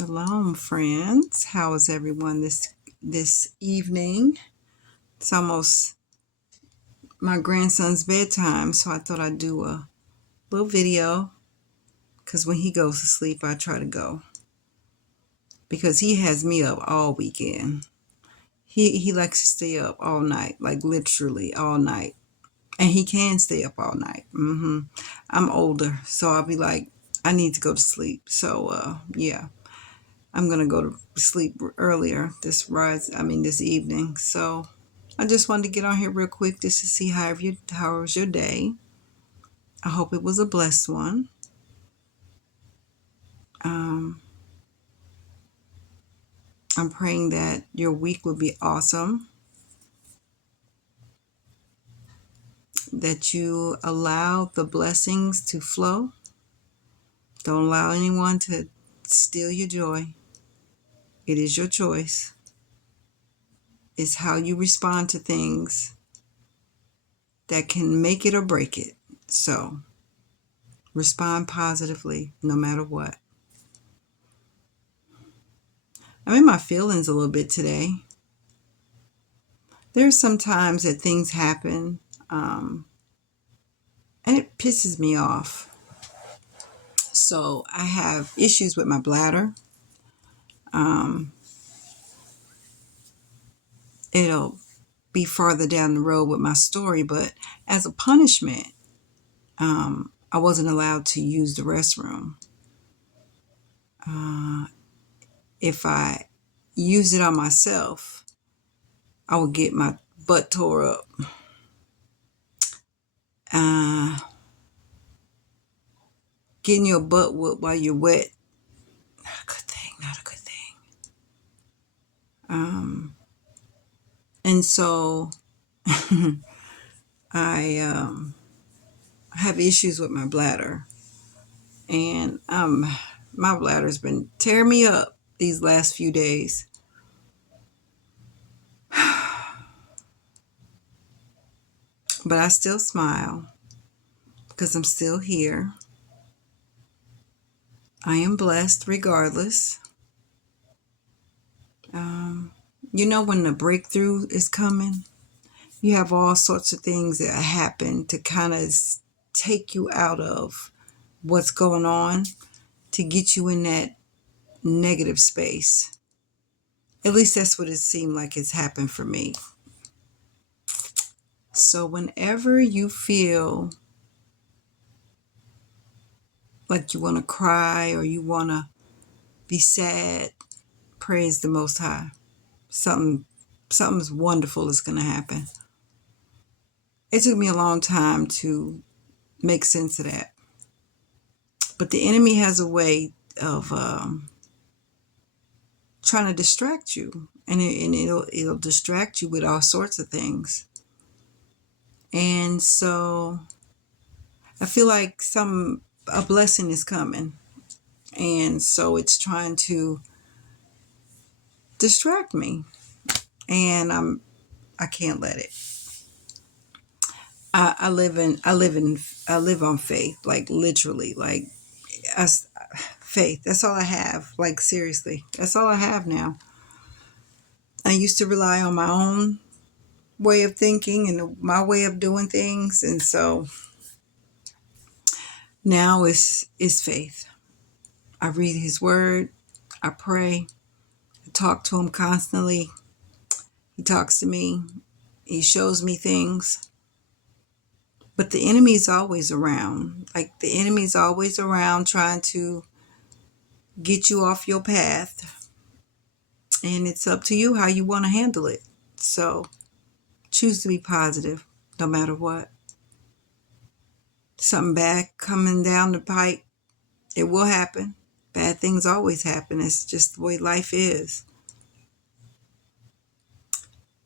Shalom, friends. How is everyone this evening? It's almost my grandson's bedtime, so I thought I'd do a little video because when he goes to sleep, I try to go because he has me up all weekend. He likes to stay up all night, like literally all night, and he can stay up all night. I'm older, so I'll be like, I need to go to sleep. So yeah. I'm gonna go to sleep earlier this evening. So I just wanted to get on here real quick just to see how was your day. I hope it was a blessed one. Um, I'm praying that your week will be awesome. That you allow the blessings to flow. Don't allow anyone to steal your joy. It is your choice. It's how you respond to things that can make it or break it. So respond positively no matter what. I'm in my feelings a little bit today. There's some times that things happen and it pisses me off. So I have issues with my bladder. It'll be farther down the road with my story, but as a punishment, I wasn't allowed to use the restroom. If I use it on myself, I would get my butt tore up. Getting your butt whooped while you're wet, not a good thing, not a good thing. And so I have issues with my bladder, and my bladder's been tearing me up these last few days. But I still smile because I'm still here. I am blessed regardless. When the breakthrough is coming, you have all sorts of things that happen to kind of take you out of what's going on to get you in that negative space. At least that's what it seemed like it's happened for me. So whenever you feel like you want to cry or you want to be sad, praise the Most High. Something's wonderful is going to happen. It took me a long time to make sense of that. But the enemy has a way of trying to distract you, and it'll distract you with all sorts of things. And so I feel like a blessing is coming, and so it's trying to distract me, and I can't let it. I live on faith, like literally, like faith. That's all I have. Like seriously, that's all I have now. I used to rely on my own way of thinking and my way of doing things, and so now it's faith. I read His Word. I pray. I talk to Him constantly. He talks to me. He shows me things. But the enemy is always around. Like the enemy is always around trying to get you off your path. And it's up to you how you want to handle it. So choose to be positive no matter what. Something bad coming down the pipe, it will happen. Bad things always happen. It's just the way life is.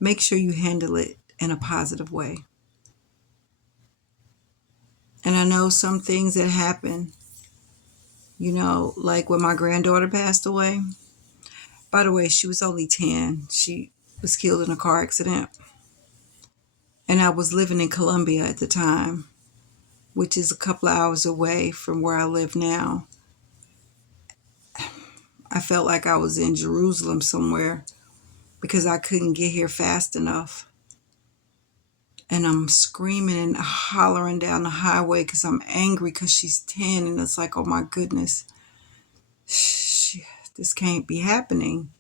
Make sure you handle it in a positive way. And I know some things that happen, like when my granddaughter passed away. By the way, she was only 10. She was killed in a car accident. And I was living in Columbia at the time, which is a couple of hours away from where I live now. I felt like I was in Jerusalem somewhere because I couldn't get here fast enough. And I'm screaming and hollering down the highway because I'm angry because she's 10. And it's like, oh my goodness, this can't be happening.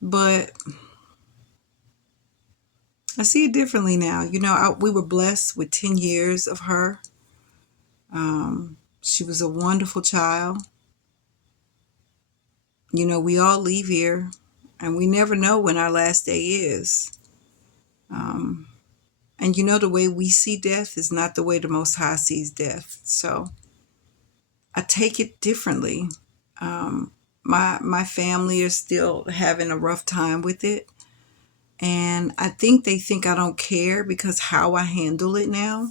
But I see it differently now. We were blessed with 10 years of her. She was a wonderful child. We all leave here and we never know when our last day is. And the way we see death is not the way the Most High sees death. So I take it differently. My family is still having a rough time with it. And I think they think I don't care because how I handle it now.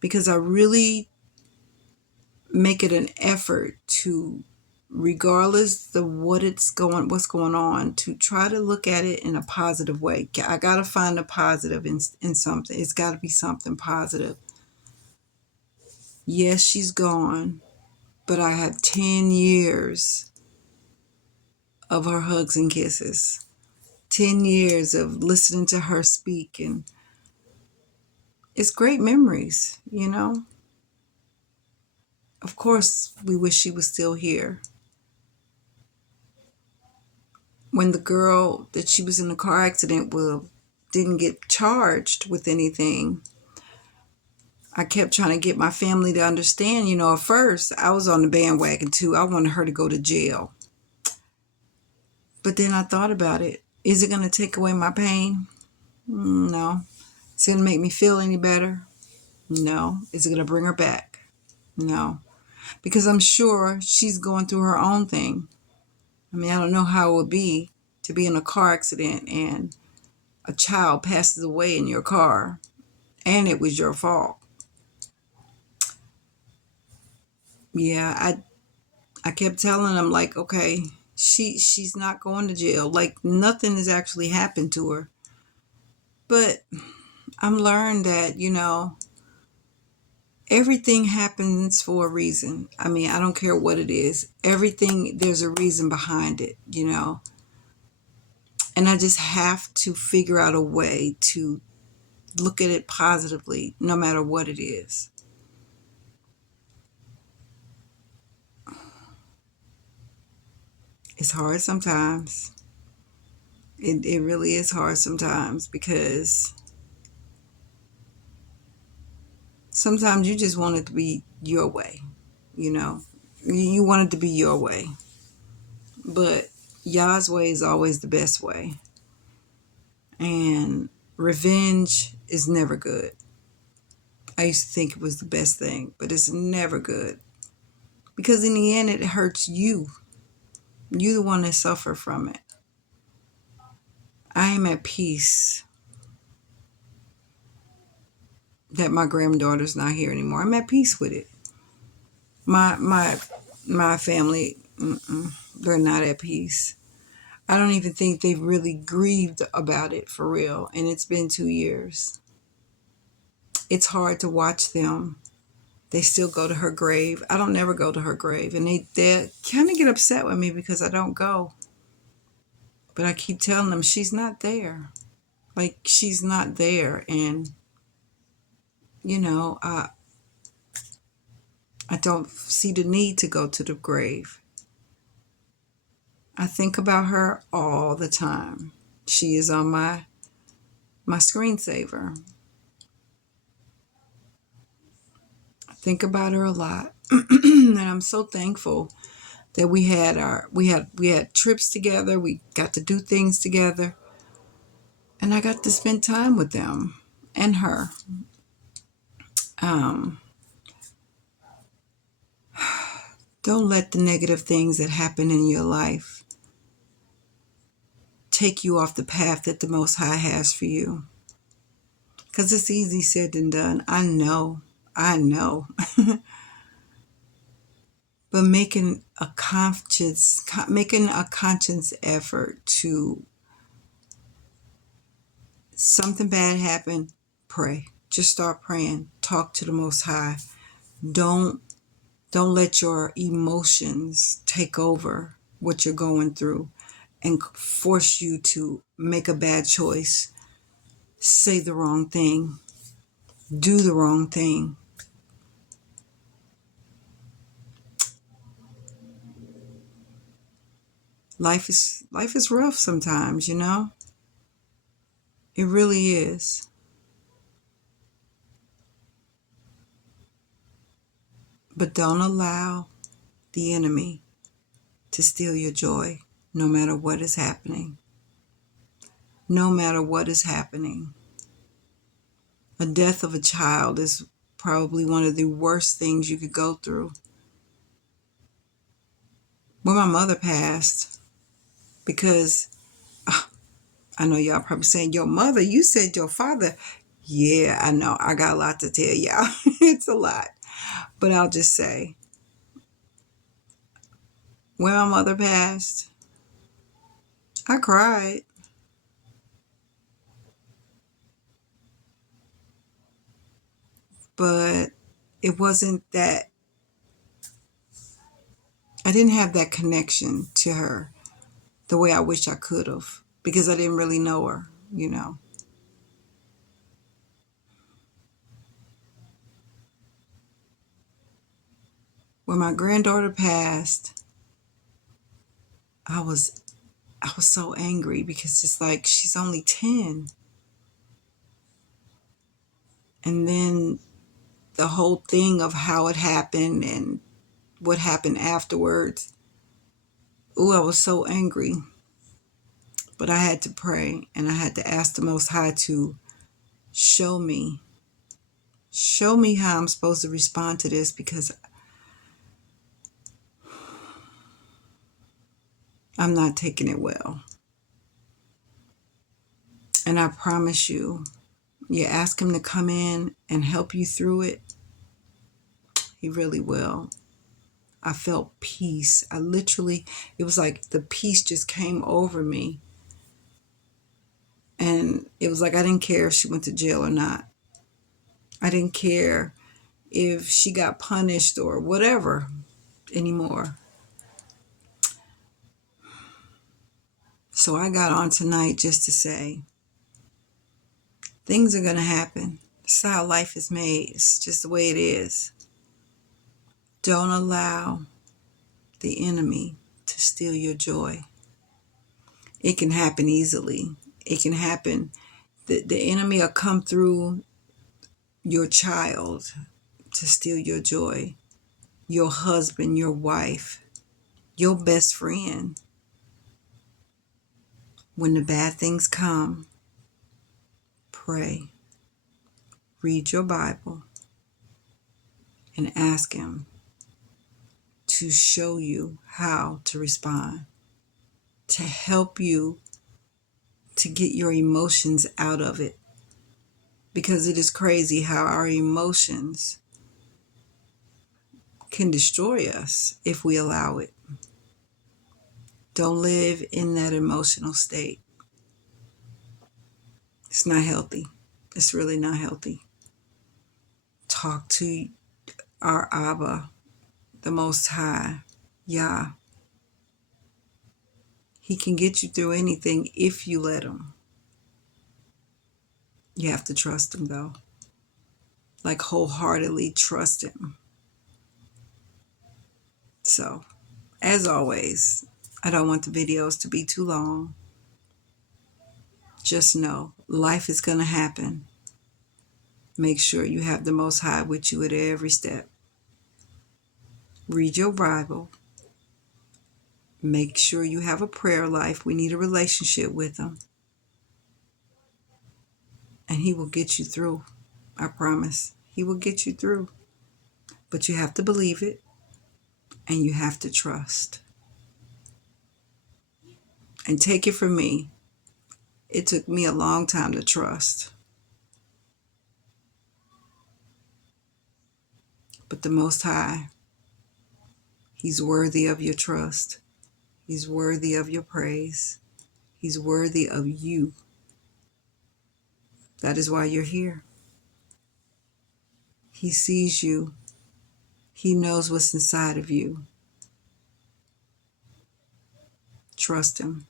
Because I really make it an effort to, regardless of what's going on, to try to look at it in a positive way. I got to find a positive in something. It's got to be something positive. Yes, she's gone, but I have 10 years of her hugs and kisses, 10 years of listening to her speak, and it's great memories. Of course, we wish she was still here. When the girl that she was in a car accident with didn't get charged with anything, I kept trying to get my family to understand. At first, I was on the bandwagon too. I wanted her to go to jail. But then I thought about it. Is it going to take away my pain? No. Is it going to make me feel any better? No. Is it going to bring her back? No. Because I'm sure she's going through her own thing. I don't know how it would be to be in a car accident and a child passes away in your car and it was your fault. Yeah, I kept telling them, like, okay, she's not going to jail. Like, nothing has actually happened to her. But I'm learned that, everything happens for a reason. I don't care what it is. Everything, there's a reason behind it. And I just have to figure out a way to look at it positively, no matter what it is. It's hard sometimes. It really is hard sometimes because sometimes you just want it to be your way, you know. You want it to be your way. But Yah's way is always the best way. And revenge is never good. I used to think it was the best thing, but it's never good. Because in the end, it hurts you. You're the one that suffer from it. I am at peace that my granddaughter's not here anymore. I'm at peace with it. My family, they're not at peace. I don't even think they've really grieved about it for real. And it's been 2 years. It's hard to watch them. They still go to her grave. I don't never go to her grave. And they kind of get upset with me because I don't go. But I keep telling them she's not there. Like, she's not there. And, I don't see the need to go to the grave. I think about her all the time. She is on my screensaver. I think about her a lot. And I'm so thankful that we had trips together. We got to do things together. And I got to spend time with them and her. Don't let the negative things that happen in your life take you off the path that the Most High has for you. Because it's easy said than done. I know. But making a conscious effort to, something bad happen, pray. Just start praying. Talk to the Most High. Don't Don't let your emotions take over what you're going through and force you to make a bad choice, say the wrong thing, do the wrong thing. Life is rough sometimes, you know? It really is. But don't allow the enemy to steal your joy, no matter what is happening. No matter what is happening. A death of a child is probably one of the worst things you could go through. When my mother passed, because I know y'all probably saying, your mother, you said your father. Yeah, I know. I got a lot to tell y'all. It's a lot. But I'll just say, when my mother passed, I cried. But it wasn't that, I didn't have that connection to her the way I wish I could have, because I didn't really know her, you know. When my granddaughter passed, I was I was so angry, because it's like she's only 10. And then the whole thing of how it happened and what happened afterwards. Ooh, I was so angry. But I had to pray, and I had to ask the Most High to show me, show me how I'm supposed to respond to this, because I'm not taking it well. And I promise you, you ask him to come in and help you through it, he really will. I felt peace. I literally, it was like the peace just came over me. And it was like I didn't care if she went to jail or not. I didn't care if she got punished or whatever anymore. So I got on tonight just to say, things are going to happen. It's how life is made. It's just the way it is. Don't allow the enemy to steal your joy. It can happen easily. It can happen. The enemy will come through your child to steal your joy, your husband, your wife, your best friend. When the bad things come, pray, read your Bible, and ask him to show you how to respond, to help you to get your emotions out of it. Because it is crazy how our emotions can destroy us if we allow it. Don't live in that emotional state. It's not healthy. It's really not healthy. Talk to our Abba, the Most High, Yah. He can get you through anything if you let him. You have to trust him, though. Like, wholeheartedly trust him. So, as always, I don't want the videos to be too long. Just know life is going to happen. Make sure you have the Most High with you at every step. Read your Bible. Make sure you have a prayer life. We need a relationship with him. And he will get you through. I promise. He will get you through. But you have to believe it, and you have to trust. And take it from me, it took me a long time to trust. But the Most High, he's worthy of your trust. He's worthy of your praise. He's worthy of you. That is why you're here. He sees you. He knows what's inside of you. Trust him.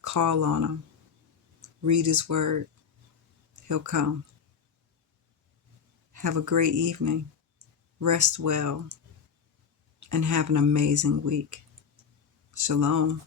Call on him. Read his word. He'll come. Have a great evening. Rest well. And have an amazing week. Shalom.